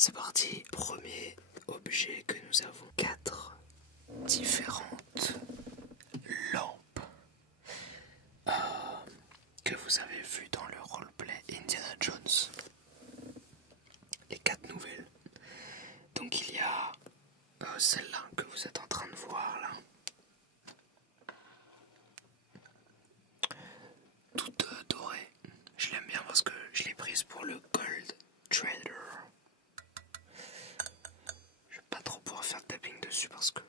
C'est parti, premier objet que nous avons. 4 différentes lampes que vous avez vues dans le roleplay Indiana Jones. Les 4 nouvelles. Donc il y a celle-là que vous êtes en train de voir là. Toute dorée. Je l'aime bien parce que je l'ai prise pour le Gold Trader. Je vais pas trop pouvoir faire de tapping dessus parce que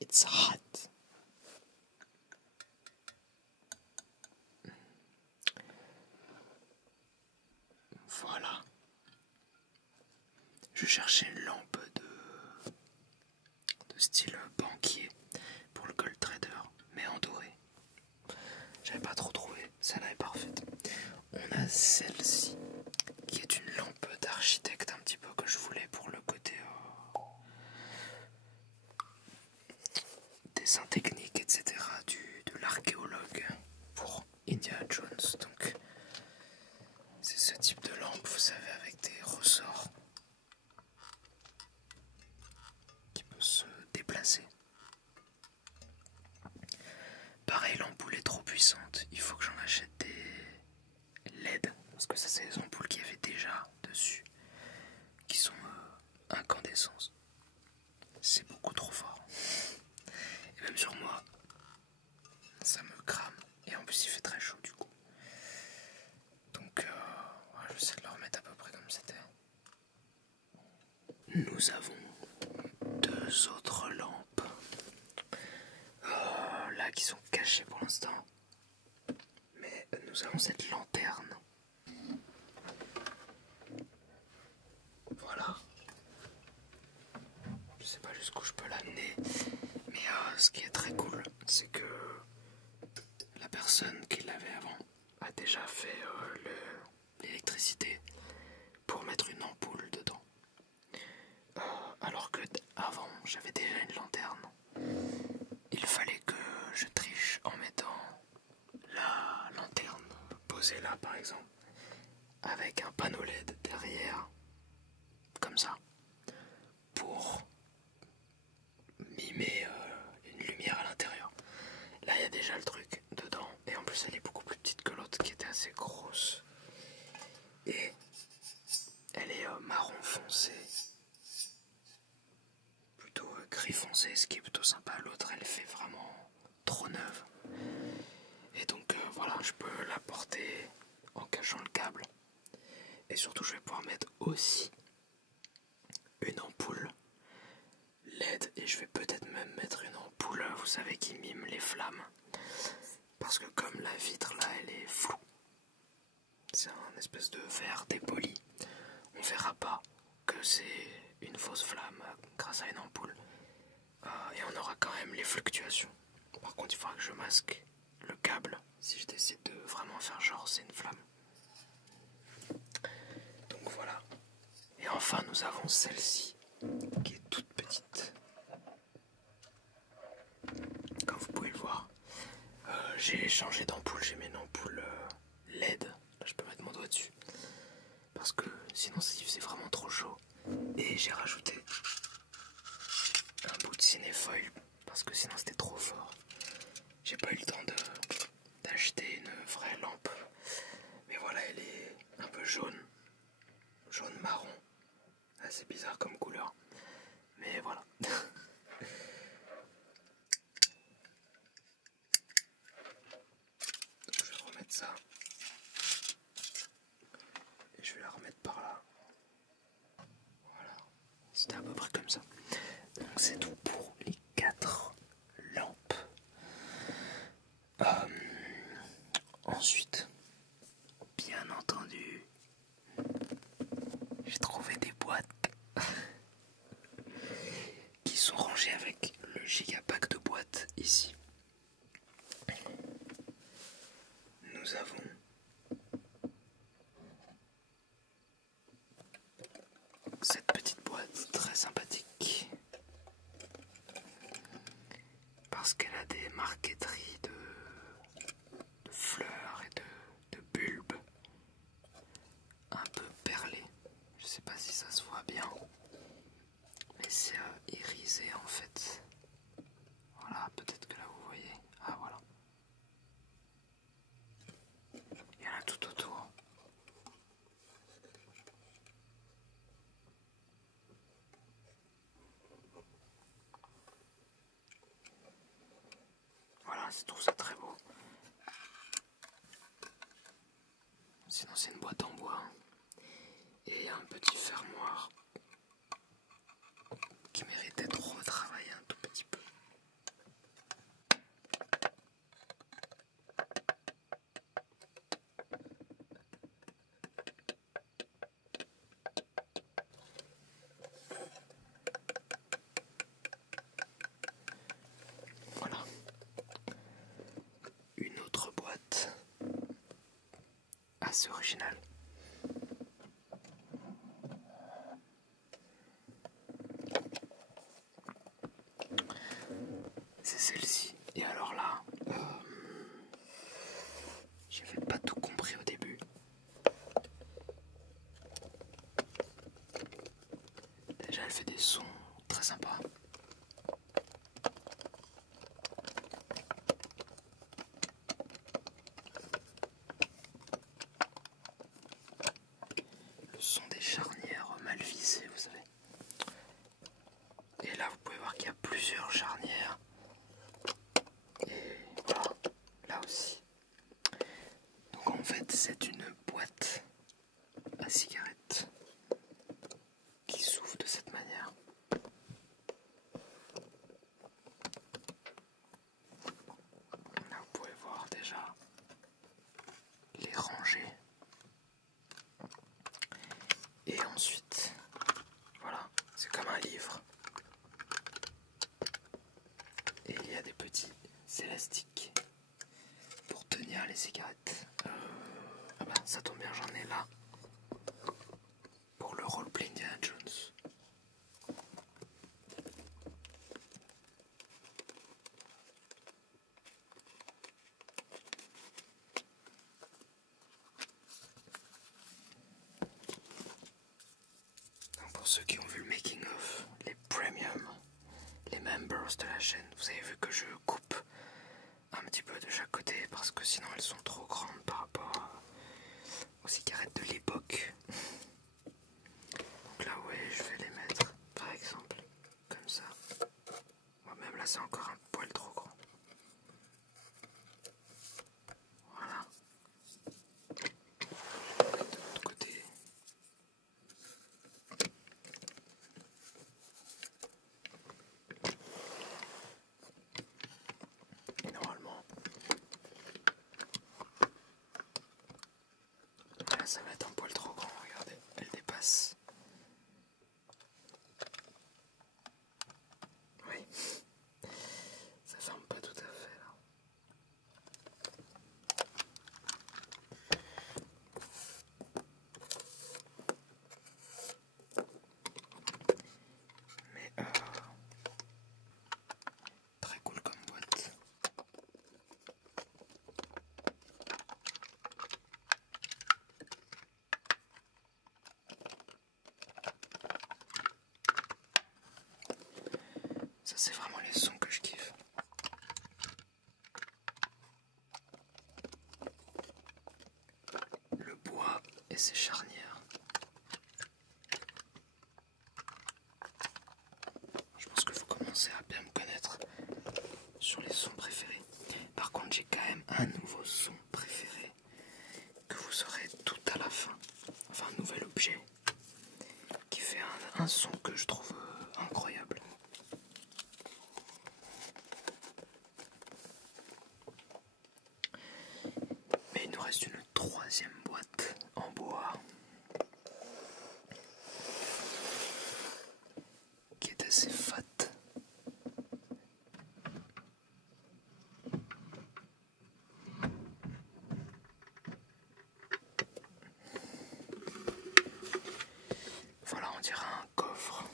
it's hot. Voilà. Je cherchais une lampe de style banquier pour le Gold Trader, mais en doré. J'avais pas trop trouvé, celle-là est parfaite. On a celle-ci, qui est une lampe d'architecte un petit peu que je voulais pour le côté dessin technique, etc. de l'archéologue pour Indiana Jones. Donc c'est ce type de lampe, vous savez, avec des ressorts qui peut se déplacer. Pareil, l'ampoule est trop puissante, il faut que j'en achète des LED, parce que ça c'est les ampoules qu'il y avait déjà dessus, qui sont incandescences. C'est beaucoup trop fort. Et même sur moi, ça me crame. Et en plus il fait très chaud du coup. Donc ouais, je vais essayer de le remettre à peu près comme c'était. Nous avons 2 autres lampes. Là qui sont cachées pour l'instant. Mais nous avons cette lanterne. Voilà. Je sais pas jusqu'où je peux l'amener. Mais ce qui est très cool, c'est que la personne qui l'avait avant a déjà fait l'électricité pour mettre une ampoule dedans. Alors que avant, j'avais déjà une lanterne. Il fallait que je triche en mettant la lanterne posée là par exemple, avec un panneau LED derrière, comme ça, pour mimer une lumière à l'intérieur. Là il y a déjà le truc dedans, et en plus elle est beaucoup plus petite que l'autre qui était assez grosse. Et elle est marron foncé, plutôt gris foncé, ce qui est plutôt sympa. L'autre elle fait vraiment trop neuve. Et donc voilà, je peux la porter en cachant le câble. Et surtout je vais pouvoir mettre aussi une ampoule LED, et je vais peut-être même mettre une ampoule, vous savez, qui mime les flammes. Parce que comme la vitre là elle est floue, c'est un espèce de verre dépoli, on verra pas que c'est une fausse flamme grâce à une ampoule. Et on aura quand même les fluctuations. Par contre il faudra que je masque le câble si je décide de vraiment faire genre c'est une flamme. Donc voilà. Et enfin nous avons celle-ci qui est toute petite. Comme vous pouvez le voir, j'ai changé d'ampoule, j'ai mis une ampoule LED. Là, je peux mettre mon doigt dessus parce que sinon il faisait vraiment trop chaud. Et j'ai rajouté un bout de cinéfoil parce que sinon c'était trop fort. J'ai pas eu le temps d'acheter une vraie lampe, mais voilà, elle est un peu jaune marron, assez bizarre comme couleur, mais voilà. Donc je vais remettre ça et je vais la remettre par là. Voilà, c'était à peu près comme ça. Donc c'est tout pour les 4 lampes. Ensuite, bien entendu, j'ai trouvé des boîtes qui sont rangées avec le gigapack de boîtes ici. Nous avons cette petite boîte très sympathique parce qu'elle a des marqueteries de fleurs et de bulbes un peu perlées. Je sais pas si ça brisé en fait. Voilà, peut-être que là vous voyez. Ah voilà. Il y en a tout autour. Voilà, je trouve ça très beau. Sinon c'est une boîte en bois. Et il y a un petit fermoir qui mérite d'être retravaillé un tout petit peu. Voilà. Une autre boîte assez originale. C'est celle-ci. Et alors là, j'avais pas tout compris au début. Déjà, elle fait des sons très sympas. Le son des charnières mal vissées, vous savez. Et là, vous pouvez voir qu'il y a plusieurs charnières. Et voilà, là aussi. Donc en fait, c'est une boîte à cigarettes qui s'ouvre de cette manière. Là, vous pouvez voir déjà les rangées. Et ensuite, voilà, c'est comme un livre. Et il y a des petits élastiques pour tenir les cigarettes. Ah bah, ça tombe bien, j'en ai là. Pour le roleplay Indiana Jones. Donc pour ceux qui ont vu le making of, les premium, les members de la chaîne, vous avez vu que je coupe un petit peu de chaque côté parce que sinon elles sont trop grandes par rapport aux cigarettes de l'époque. Donc là ouais, je vais les mettre par exemple comme ça. Moi-même là c'est encore un poil trop grand. Voilà. De l'autre côté. Et normalement, là ça va être un poil trop grand, regardez, elle dépasse. Oui, ça ferme pas tout à fait là. Mais très cool comme boîte. Ça c'est vraiment les sons que je kiffe. Le bois et ses charnières. Je pense que vous commencez à bien me connaître sur les sons préférés. Par contre, j'ai quand même un nouveau son préféré que vous saurez tout à la fin. Enfin, un nouvel objet qui fait un son que je trouve incroyable. Mais il nous reste une troisième boîte en bois qui est assez fat. Voilà, on dirait un coffre.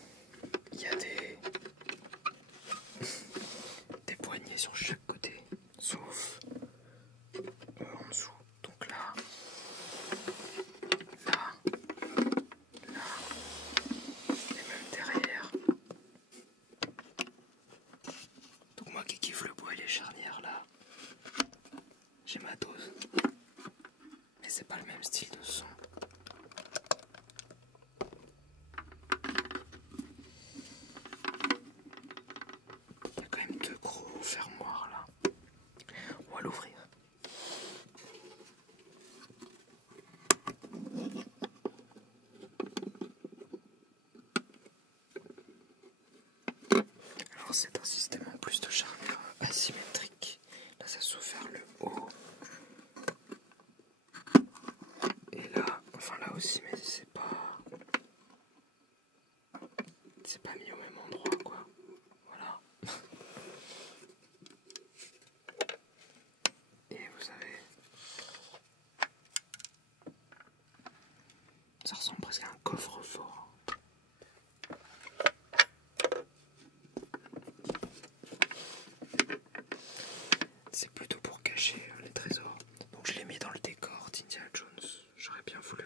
Alors c'est un système en plus de charnière asymétrique. Là ça se faire le haut. Et là, enfin là aussi, mais c'est pas mis au même endroit quoi. Voilà. Et vous savez, ça ressemble presque à un coffre-fort. C'est plutôt pour cacher les trésors. Donc je l'ai mis dans le décor d'Indiana Jones. J'aurais bien voulu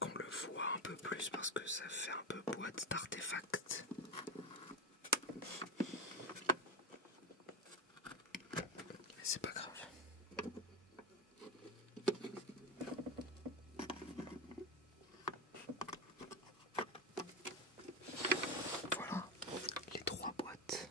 qu'on le voit un peu plus parce que ça fait un peu boîte d'artefacts. Mais c'est pas grave. Voilà les 3 boîtes.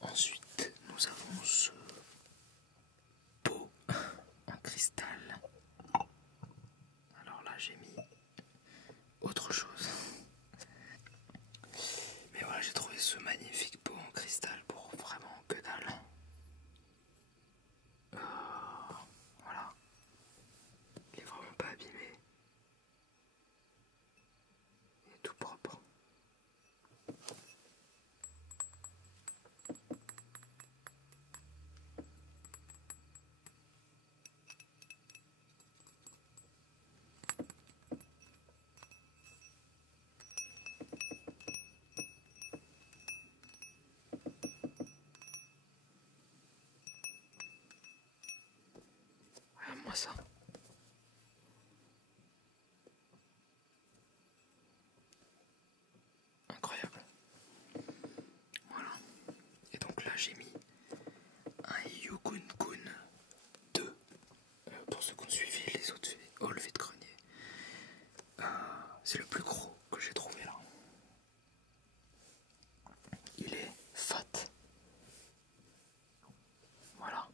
Ensuite, nous avons ce pot en cristal. Alors là, j'ai mis autre chose. Mais voilà, j'ai trouvé ce magnifique pot en cristal pour vraiment que dalle. Voilà. Il est vraiment pas abîmé. Il est tout propre. Regarde-moi ça. Incroyable. Voilà. Et donc là, j'ai mis un Yukon-kun 2. Pour ceux qui ont suivi les autres levées de grenier. C'est le plus gros que j'ai trouvé là. Il est fat. Voilà.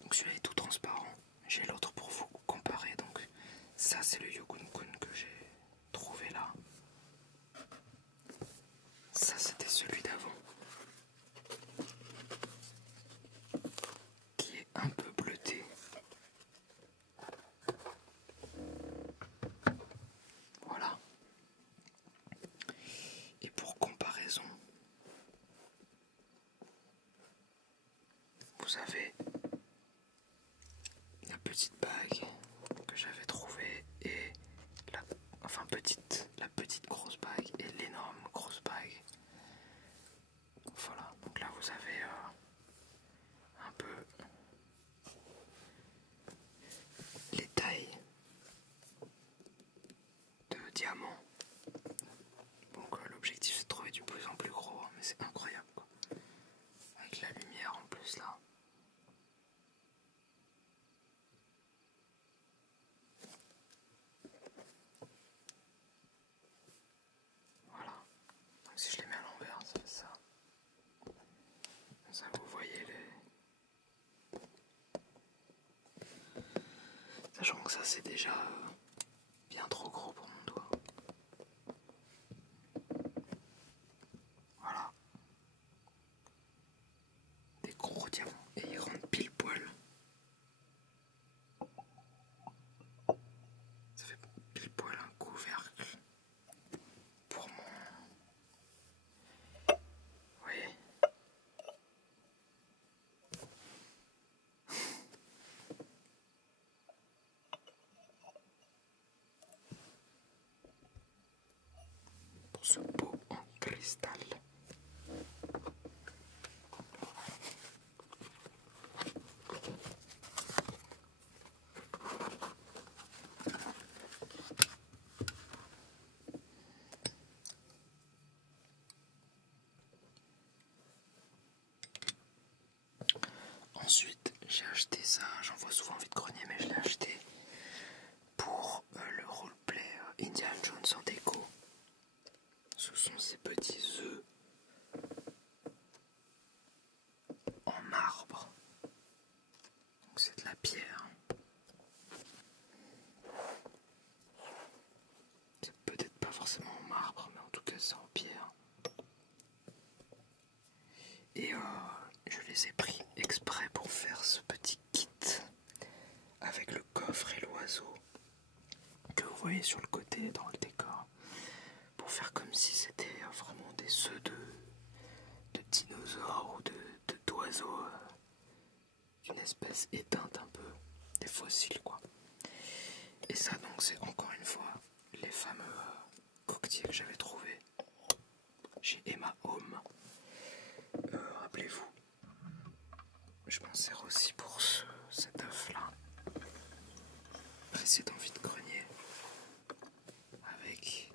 Donc celui-là est tout transparent. J'ai l'autre pour vous comparer. Donc ça c'est le Yukon-kun que j'ai trouvé là. Ça c'était celui d'avant. Qui est un peu bleuté. Voilà. Et pour comparaison, vous avez la petite bague que j'avais trouvée et la petite grosse bague et l'énorme grosse bague. Voilà, donc là vous avez un peu les tailles de diamants. Donc l'objectif c'est de trouver du plus en plus gros, hein, mais c'est incroyable quoi. Avec la lumière en plus là. Voilà. Donc si je les mets à l'envers, ça fait ça. Comme ça vous voyez les... Sachant que ça c'est déjà bien trop gros pour mon doigt. Voilà. Des gros diamants. Et ils rentrent pile poil. Ça fait pile poil un couvercle. Pour mon... Vous voyez ? Pour ce pot en cristal. J'ai acheté ça, j'en vois souvent vite grenier, mais je l'ai acheté pour le roleplay Indiana Jones en déco. Ce sont ces petits œufs en marbre. Donc c'est de la pierre. C'est peut-être pas forcément en marbre, mais en tout cas c'est en pierre. Et je les ai pris exprès pour faire ce petit kit avec le coffre et l'oiseau que vous voyez sur le côté dans le décor, pour faire comme si c'était vraiment des œufs de dinosaures ou d'oiseaux d'une espèce éteinte un peu, des fossiles quoi. Et ça donc c'est encore une fois les fameux coquetiers que j'avais trouvés chez Emma Home. Rappelez-vous, je m'en sers aussi pour cet œuf là, précédent vide-grenier, avec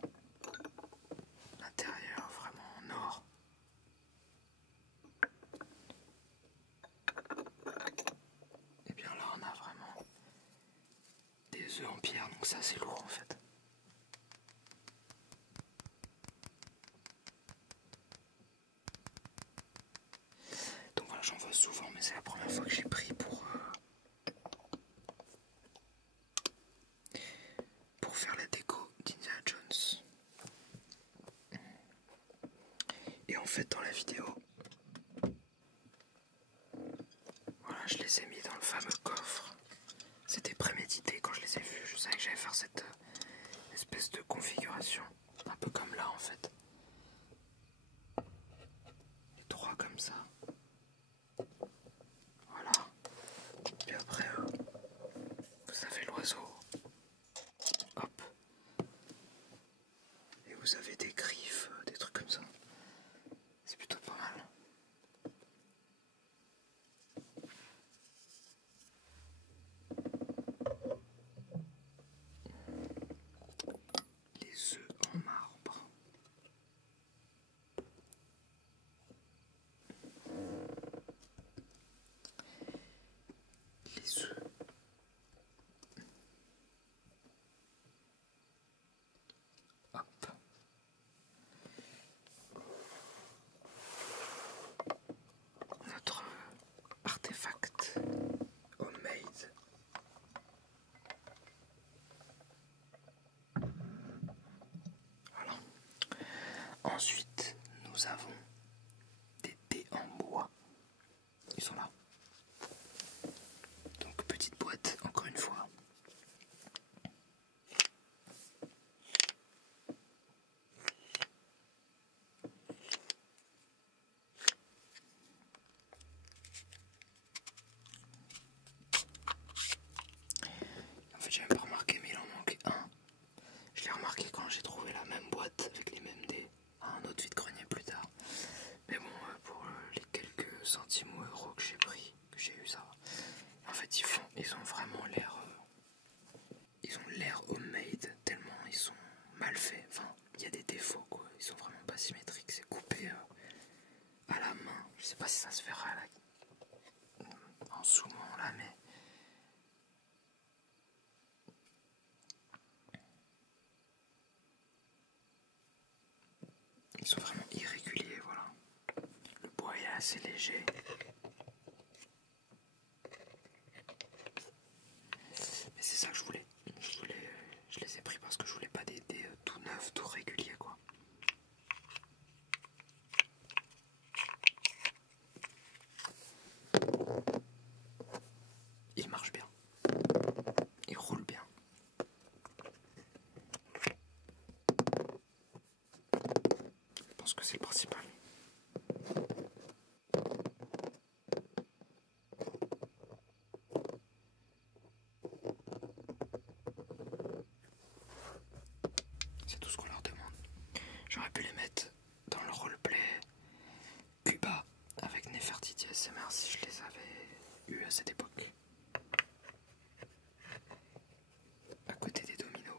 l'intérieur vraiment en or. Et bien là on a vraiment des œufs en pierre, donc ça c'est lourd en fait. Donc voilà, j'en vois souvent, mais c'est la première fois que j'ai pris pour faire la déco d'Indiana Jones. Et en fait dans la vidéo, voilà, je les ai mis dans le fameux coffre. C'était prémédité quand je les ai vus, je savais que j'allais faire cette espèce de configuration, un peu comme là en fait. Les trois comme ça. Voilà. Puis après, vous avez l'oiseau. Hop. Et vous avez des griffes, des trucs comme ça. C'est plutôt pas mal. Les œufs en marbre. Les œufs. Hop. Notre artefact homemade. Voilà. Ensuite, nous avons des dés en bois. Ils sont là. Donc petite boîte, encore une fois. En fait, j'avais pas remarqué, mais il en manque un. Je l'ai remarqué quand j'ai trouvé la même boîte avec les mêmes dés à un autre vide-grenier plus tard. Mais bon, pour les quelques centimes ou euros que j'ai pris, que j'ai eu ça, en fait ils ont vraiment l'air, ils ont l'air homemade tellement ils sont mal faits. Enfin, il y a des défauts quoi. Ils sont vraiment pas symétriques. C'est coupé à la main. Je sais pas si ça se verra là, en zoomant là, mais ils sont vraiment irréguliers, voilà. Le bois est assez léger. Mais c'est ça que je voulais. Je les ai pris parce que je voulais pas des dés tout neufs, tout réguliers quoi. Il marche bien. Il roule bien. Je pense que c'est le principal. C'est tout ce qu'on leur demande. J'aurais pu les mettre dans le roleplay Cuba avec Nefertiti SMR si je les avais eus à cette époque. À côté des dominos.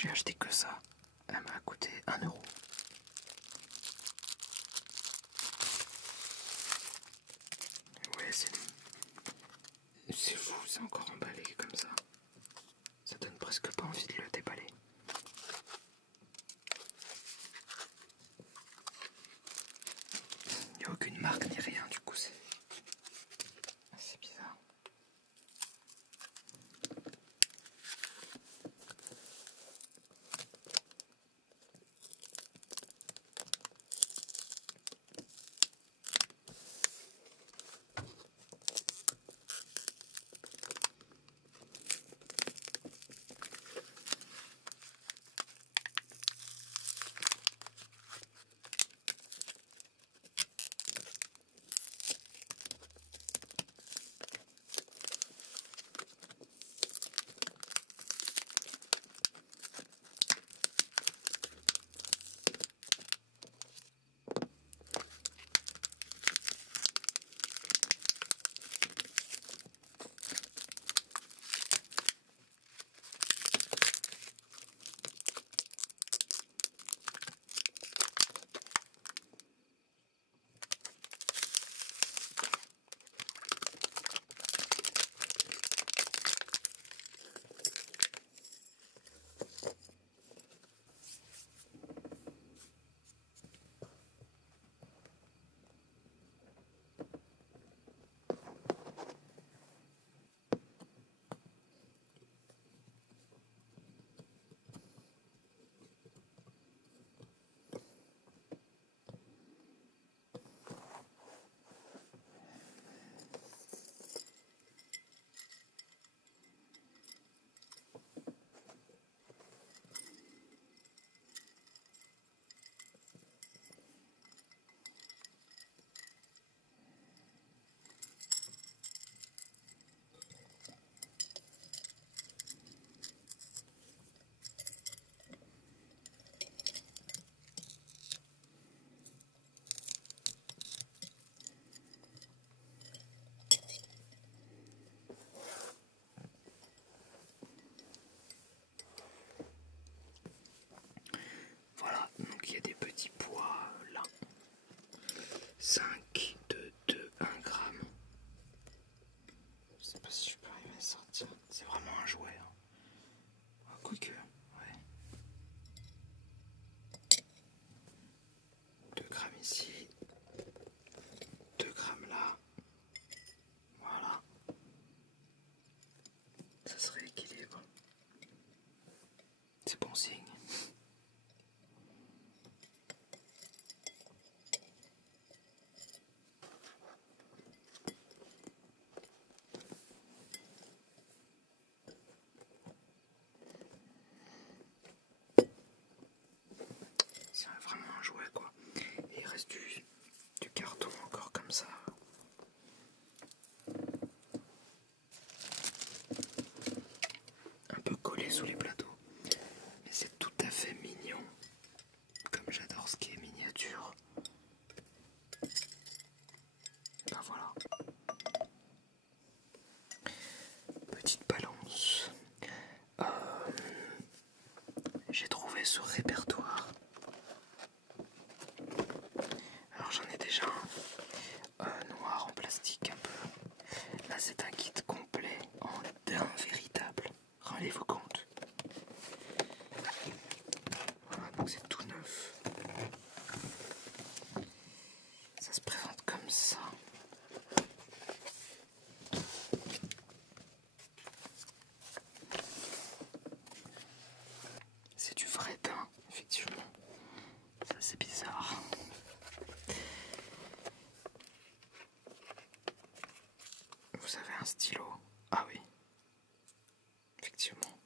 J'ai acheté que ça. Elle m'a coûté 1 €. Ouais, c'est fou, c'est encore emballé comme ça. Ça donne presque pas envie de le déballer. Il n'y a aucune marque ni rien, du coup c'est bizarre. Voilà, donc il y a des petits poids là. 5 de 2, 1 gramme. Je sais pas si je peux arriver à sortir. C'est vraiment un jouet. Hein. Quoique, ouais. 2 grammes ici. 2 grammes là. Voilà. Ça se rééquilibre. C'est bon signe. C'est vraiment un jouet quoi. Et il reste du carton encore comme ça. Un peu collé sous les plateaux. Mais c'est tout à fait mignon. Comme j'adore ce qui est miniature. Ben voilà. Petite balance. J'ai trouvé ce répertoire. Alors j'en ai déjà un noir en plastique un peu. Là c'est un kit complet en daim véritable. Rendez-vous compte. Voilà, donc c'est tout neuf. Ça se présente comme ça. C'est du vrai daim, effectivement. Ça c'est bizarre. Vous avez un stylo? Ah oui. Effectivement.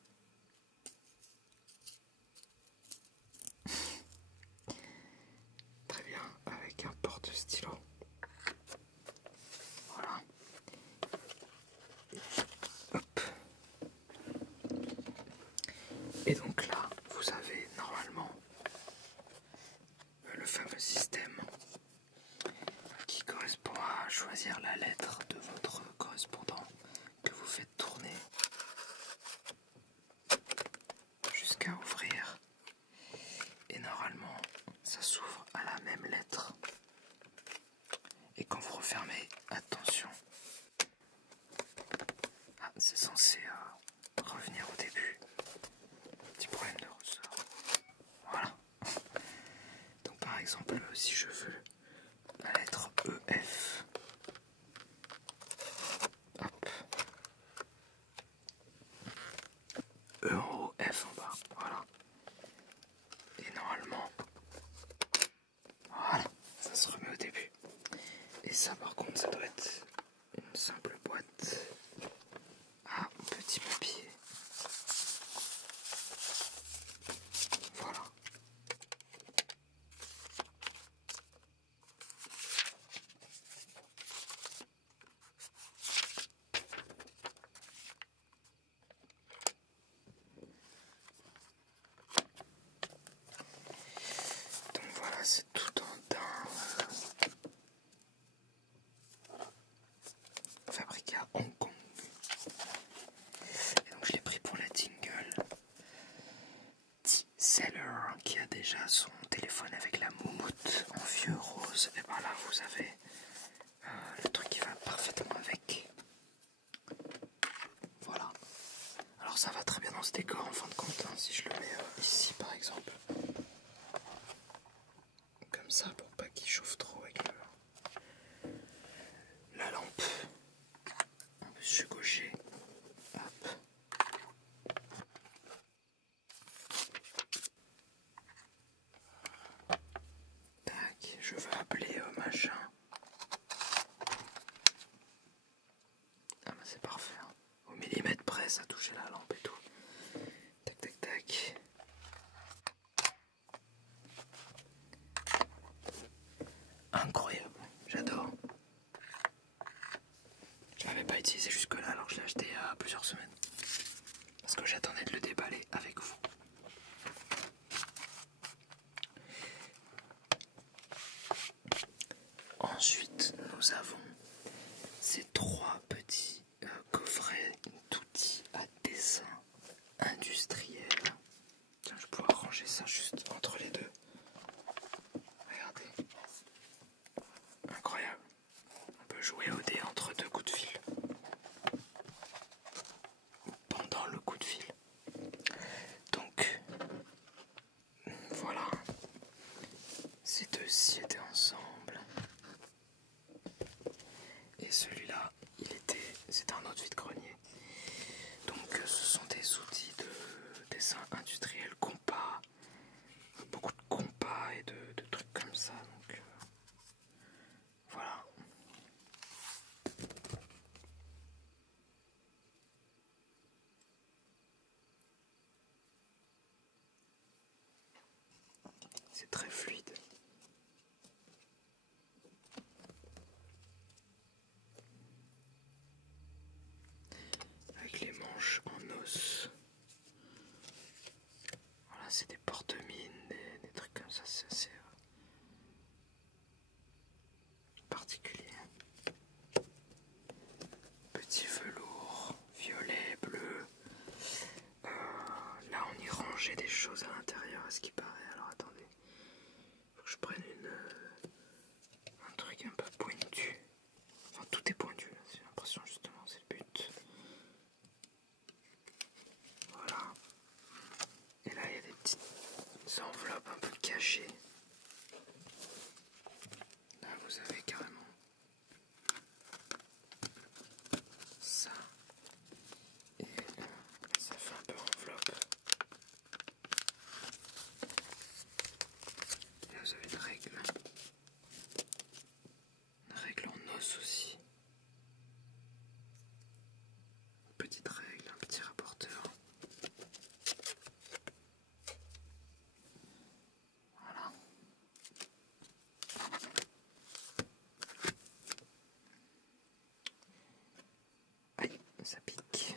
Très bien, avec un porte-stylo. Voilà. Hop. Et donc là, vous avez normalement le fameux système qui correspond à choisir la lettre de votre correspondant que vous faites tourner jusqu'à ouvrir ça par contre, ça doit être une simple boîte à petit papier. Voilà. Donc voilà, c'est tout en daim fabriqué à Hong Kong. Et donc je l'ai pris pour la Tingle T-Seller qui a déjà son téléphone avec la moumoute en vieux rose. Et ben là vous avez le truc qui va parfaitement avec. Voilà. Alors ça va très bien dans ce décor en fin de compte, hein, si je le mets ici par exemple. Comme ça pour pas qu'il chauffe trop avec la lampe. Monsieur Gaucher. Hop. Tac, je veux appeler machin. Ah bah c'est parfait. Hein. Au millimètre près, ça touchait la lampe et tout. Tac, tac, tac. Incroyable, j'adore. Je l'avais pas utilisé jusque là alors que je l'ai acheté il y a plusieurs semaines. Parce que j'attendais de le déballer avec vous. Ensuite, nous avons ces trois petits coffrets d'outils à dessin industriel. Tiens, je pourrais ranger ça juste entre les deux. Regardez. Incroyable. On peut jouer au dé entre deux coups de fil. Pendant le coup de fil. Donc, voilà. Ces deux-ci étaient ensemble. Et celui-là, c'était un autre vide-grenier. Donc, ce sont des outils de dessin industriel, compas, beaucoup de compas et de trucs comme ça. Donc, voilà. C'est très fluide. Avec les manches en os. Voilà, c'est des porte-mines, des trucs comme ça, c'est assez particulier. Petit velours, violet, bleu. Là, on y rangeait des choses à l'intérieur, à ce qui paraît. Alors attendez, faut que je prenne un truc un peu pointu. Enfin, tout est pointu, j'ai l'impression, justement, c'est le but. Voilà. Et là, il y a des petites enveloppes un peu cachées. Là, vous avez carrément ça. Et ça fait un peu enveloppe. Et là, vous avez une règle. Une règle en os aussi. Une petite règle, un petit rapporteur. Voilà. Aïe, ça pique.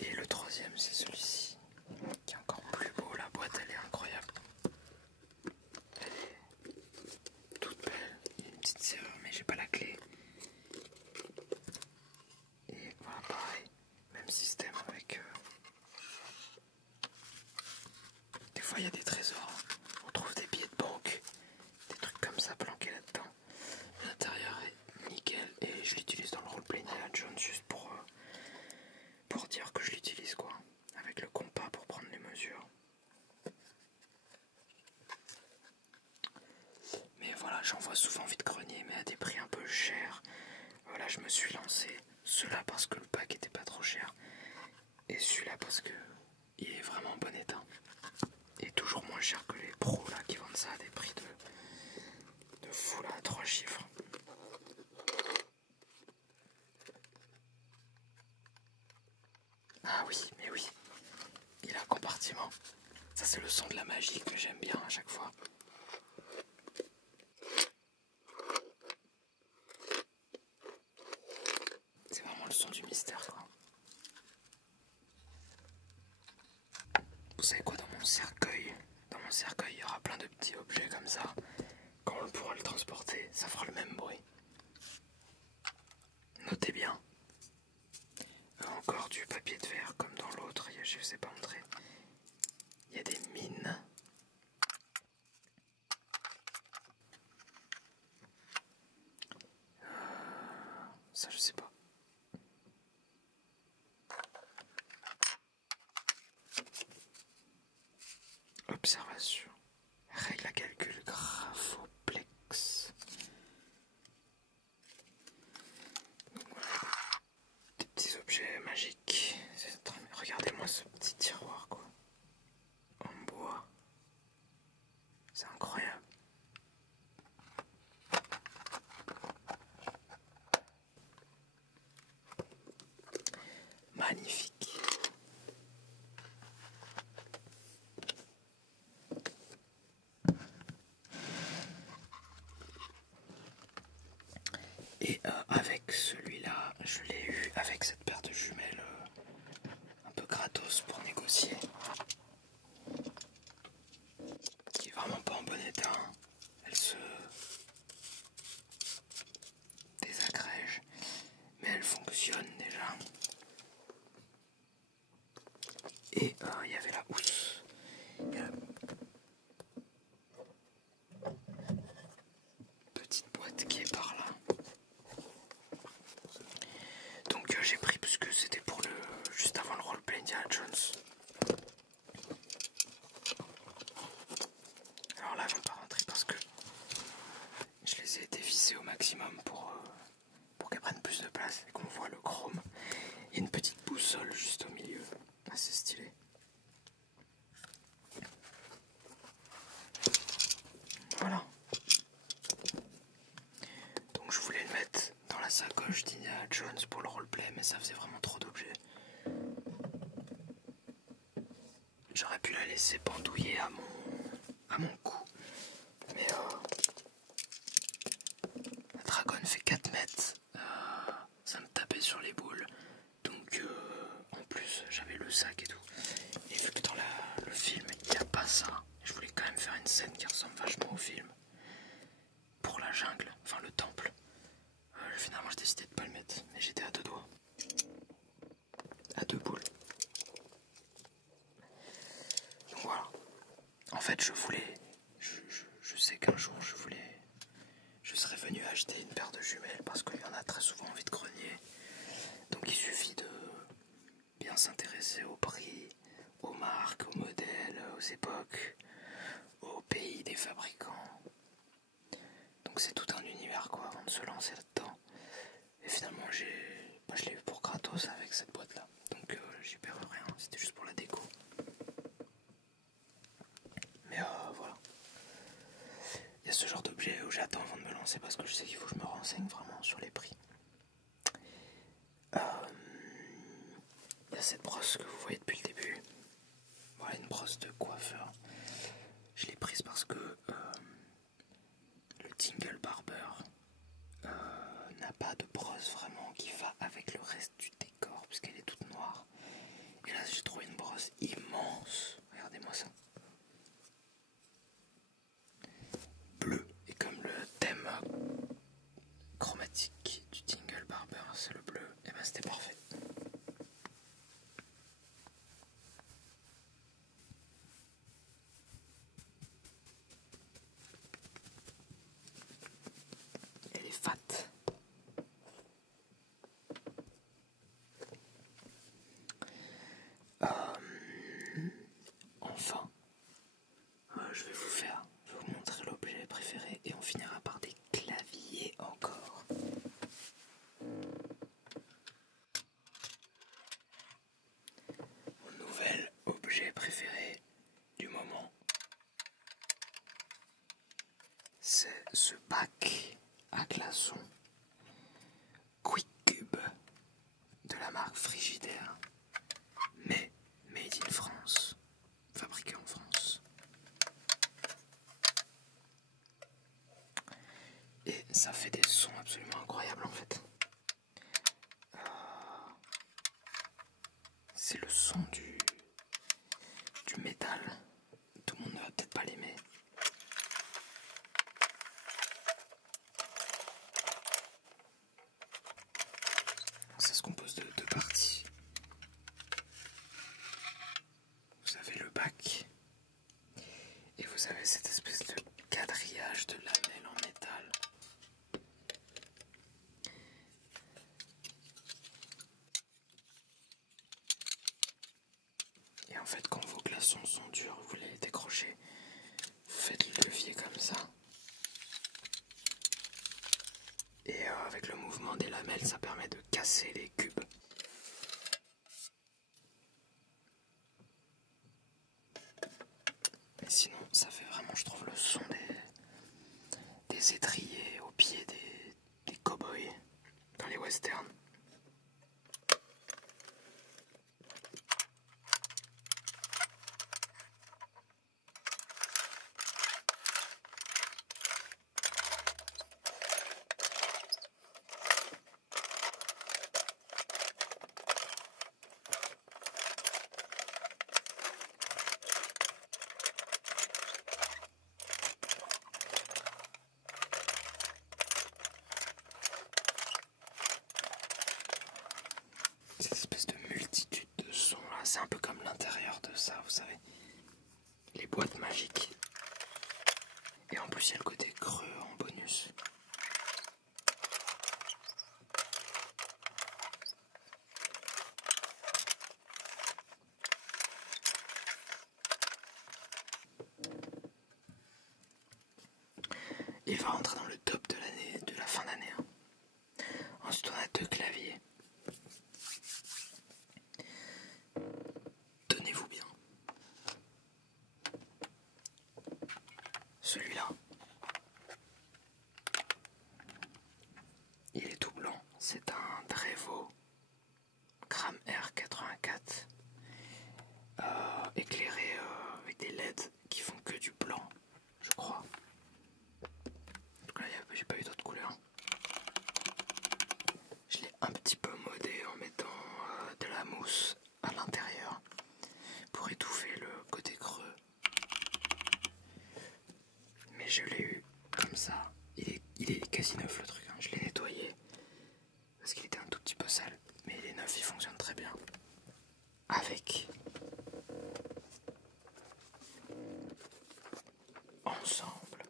Et le troisième, c'est celui-ci, qui est encore plus beau. La boîte, elle est incroyable. Elle est toute belle. Il y a une petite serrure, mais j'ai pas la clé. Et voilà, pareil. Même système avec... Des fois, il y a des trésors. On trouve des billets de banque. Des trucs comme ça planqués là-dedans. L'intérieur est nickel. Et je l'utilise dans le roleplay Indiana Jones juste pour dire que je l'utilise, quoi. Avec le compas pour prendre les mesures. Mais voilà, j'en vois souvent vide-grenier, mais à des prix un peu chers. Voilà, je me suis lancé. Ceux-là parce que le pack était pas trop cher. Et celui-là parce que il est vraiment en bon état. Et toujours moins cher que les pros là qui vendent ça à des prix de fou là, à 3 chiffres. Ah oui, mais oui, il a un compartiment. Ça c'est le son de la magie que j'aime bien à chaque fois. C'est vraiment le son du mystère quoi. Vous savez quoi, dans mon cercueil, il y aura plein de petits objets comme ça. Quand on pourra le transporter, ça fera le même bruit. Notez bien. Encore du papier de verre comme dans l'autre, je ne vous ai pas montré. Il y a des mines. Ça je sais pas. Observation. Règle à calcul graphoplex. Voilà. Des petits objets magiques. Regardez-moi ce petit tiroir quoi. En bois. C'est incroyable. Magnifique. Et avec celui-là, je l'ai eu avec cette paire de jumelles un peu gratos pour négocier. Qui est vraiment pas en bon état. Elle se désagrège, mais elle fonctionne déjà. Et il y avait la housse. Petite boîte qui est par là. Donc j'ai pris parce que c'était pour juste avant le roleplay Indiana Jones. Alors là, je ne vais pas rentrer parce que je les ai dévissés au maximum pour qu'elles prennent plus de place et qu'on voit le chrome. Il y a une petite boussole juste au milieu, assez stylé. Voilà. Donc je voulais le mettre dans la sacoche d'Indiana Jones pour le roleplay, mais ça faisait vraiment trop d'objets. J'aurais pu la laisser pendouiller à mon cou. Mais la dragonne fait 4 mètres. Ça me tapait sur les boules. Donc en plus j'avais le sac et tout. Et vu que dans le film il n'y a pas ça, je voulais quand même faire une scène qui ressemble vachement au film. Pour la jungle, enfin le temple. Finalement j'ai décidé de pas le mettre. Mais j'étais à 2 doigts. À 2 boules. Donc voilà. En fait je voulais. Je sais qu'un jour je serais venu acheter une paire de jumelles parce qu'il y en a très souvent envie de grenier. Donc il suffit de bien s'intéresser au prix, aux marques, aux modèles, aux époques, au pays des fabricants. Donc c'est tout un univers quoi avant de se lancer là-dedans. Et finalement je l'ai eu pour gratos avec cette boîte là. Donc j'y perds rien, c'était juste pour la déco. Mais voilà. Il y a ce genre d'objet où j'attends avant de me lancer parce que je sais qu'il faut que je me renseigne vraiment sur les prix. Il y a cette brosse que vous voyez depuis le début. Voilà une brosse de coiffeur. Je l'ai prise parce que le Tingle Barber n'a pas de brosse vraiment qui va avec le reste du décor puisqu'elle est toute noire. Et là j'ai trouvé une brosse immense. Regardez-moi ça. Bleu. Et comme le thème chromatique du Tingle Barber c'est le bleu, et ben c'était parfait. Elle est fat. Enfin, je vais vous montrer l'objet préféré et on finira par des claviers encore. c'est ce bac à glaçons Quick Cube de la marque Frigidaire, mais made in France, fabriqué en France. Et ça fait des sons absolument incroyables en fait. C'est le son du métal. Tout le monde ne va peut-être pas l'aimer. Ça se compose de deux parties. Vous avez le bac et vous avez cette espèce de quadrillage de lamelles en métal. Et en fait, quand vos glaçons sont durs, vous les décrochez, faites le levier comme ça. Et avec le mouvement des lamelles, ça permet de casser les cubes. Mais sinon, ça fait vraiment, je trouve, le son des étriers au pied des cow-boys dans les westerns. Cette espèce de multitude de sons là, c'est un peu comme l'intérieur de ça, vous savez, les boîtes magiques. Et en plus il y a le côté creux en bonus. Il va rentrer dans le top de l'année, de la fin d'année. Ensuite on a deux claviers. Tenez-vous bien. Celui-là, il est tout blanc. C'est un Drevo Gram R84 éclairé avec des LED qui font que du blanc, je crois. En tout cas, j'ai pas eu d'autres couleurs. Je l'ai un petit peu modé en mettant de la mousse à l'intérieur pour étouffer le côté creux. Mais je l'ai eu comme ça. Il est quasi neuf le truc, hein. Je l'ai nettoyé parce qu'il était un tout petit peu sale. Mais il est neuf, il fonctionne très bien. Avec ensemble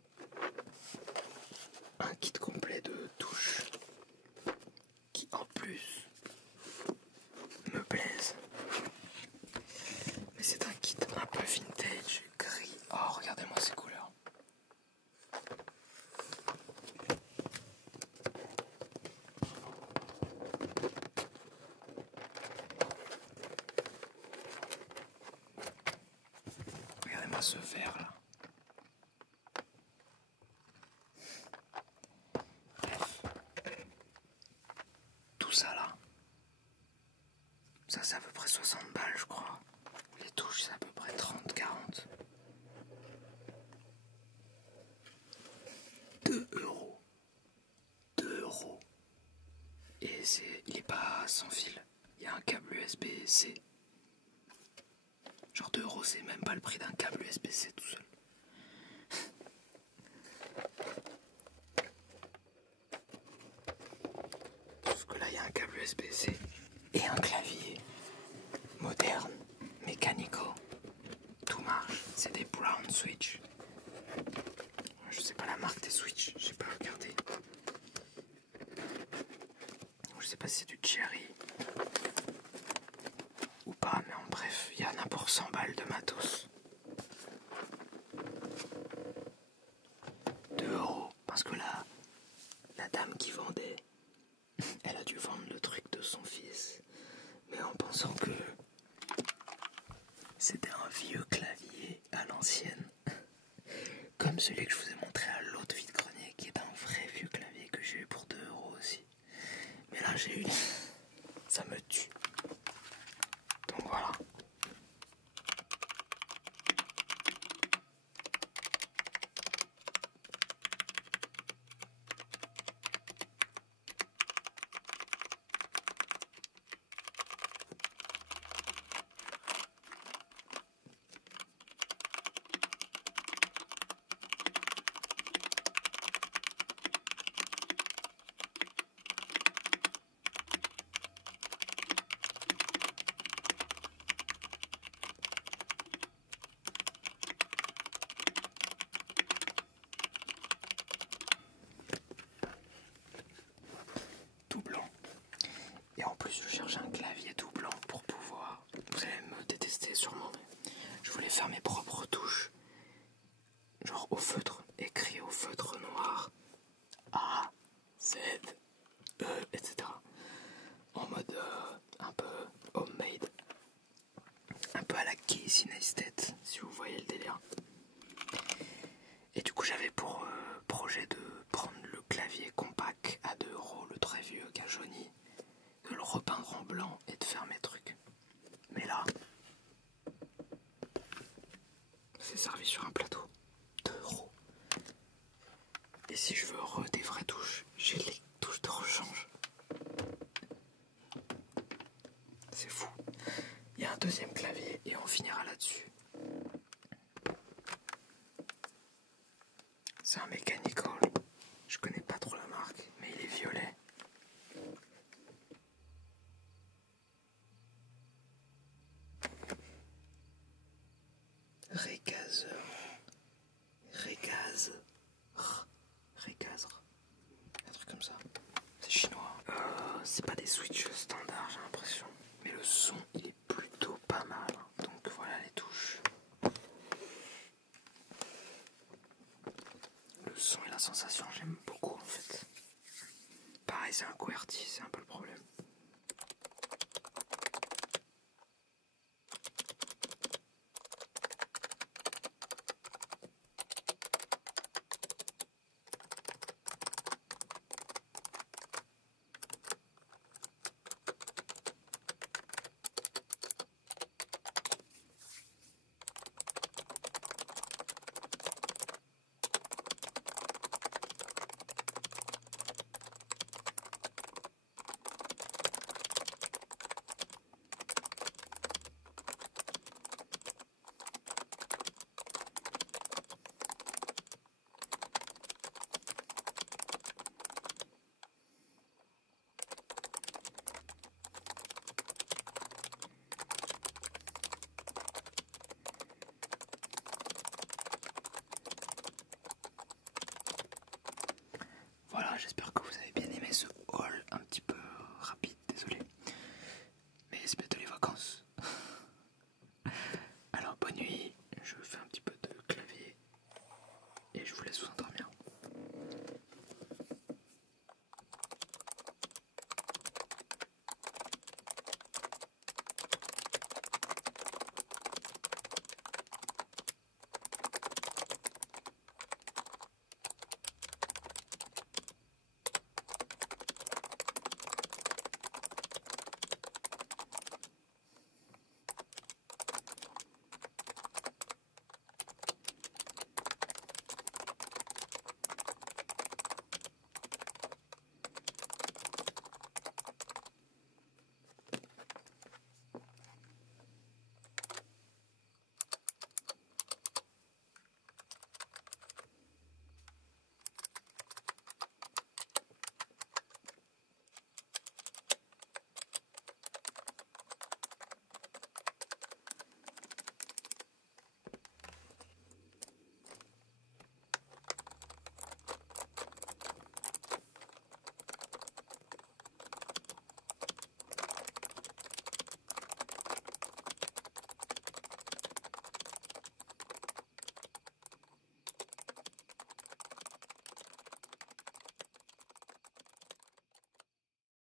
un kit complet de touches qui en plus me plaisent. Mais c'est un kit un peu vintage, gris. Oh, regardez-moi ces couleurs. Regardez-moi ce vert là. Bref. Tout ça là. Ça c'est à peu près 60 balles je crois. Les touches c'est à peu près 30-40. 2 euros. 2 euros. Et il est pas sans fil. Il y a un câble USB-C. Genre 2 euros, c'est même pas le prix d'un câble USB-C tout seul. Sauf que là, il y a un câble USB-C et un clavier moderne, mécanico. Tout marche. C'est des Brown Switch. Je sais pas la marque des Switch, j'ai pas regardé. Je sais pas si c'est du Cherry ou pas, mais en bref, il y en a pour 100 balles de matos. 2 euros, parce que là, la dame qui vendait, elle a dû vendre le truc de son fils, mais en pensant que c'était un vieux clavier à l'ancienne, comme celui que je vous ai montré à l'autre vidéo. plus, je cherche un clavier tout blanc pour pouvoir... Vous allez me détester sûrement, mais je voulais faire mes propres touches. Genre au feutre, écrit au feutre noir. A, Z, E, etc. En mode un peu homemade. Un peu à la Casey Neistat, si vous voyez le délire. Et du coup, j'avais pour projet de prendre le clavier compact à 2 €, le très vieux qui a jauni, de le repeindre en blanc et de faire mes trucs. Mais là, c'est servi sur un plateau. 2 €. Et si je veux des vraies touches, j'ai les touches de rechange. C'est fou. Il y a un deuxième clavier et on finira là-dessus. C'est un Mechanical. Je connais pas trop la marque, mais il est violet. Recazre. Un truc comme ça. C'est chinois. C'est pas des switches standards, j'ai l'impression. Mais le son, il est plutôt pas mal. Donc voilà les touches. Le son et la sensation, j'aime beaucoup en fait. Pareil, c'est un QWERTY, c'est un peu le problème.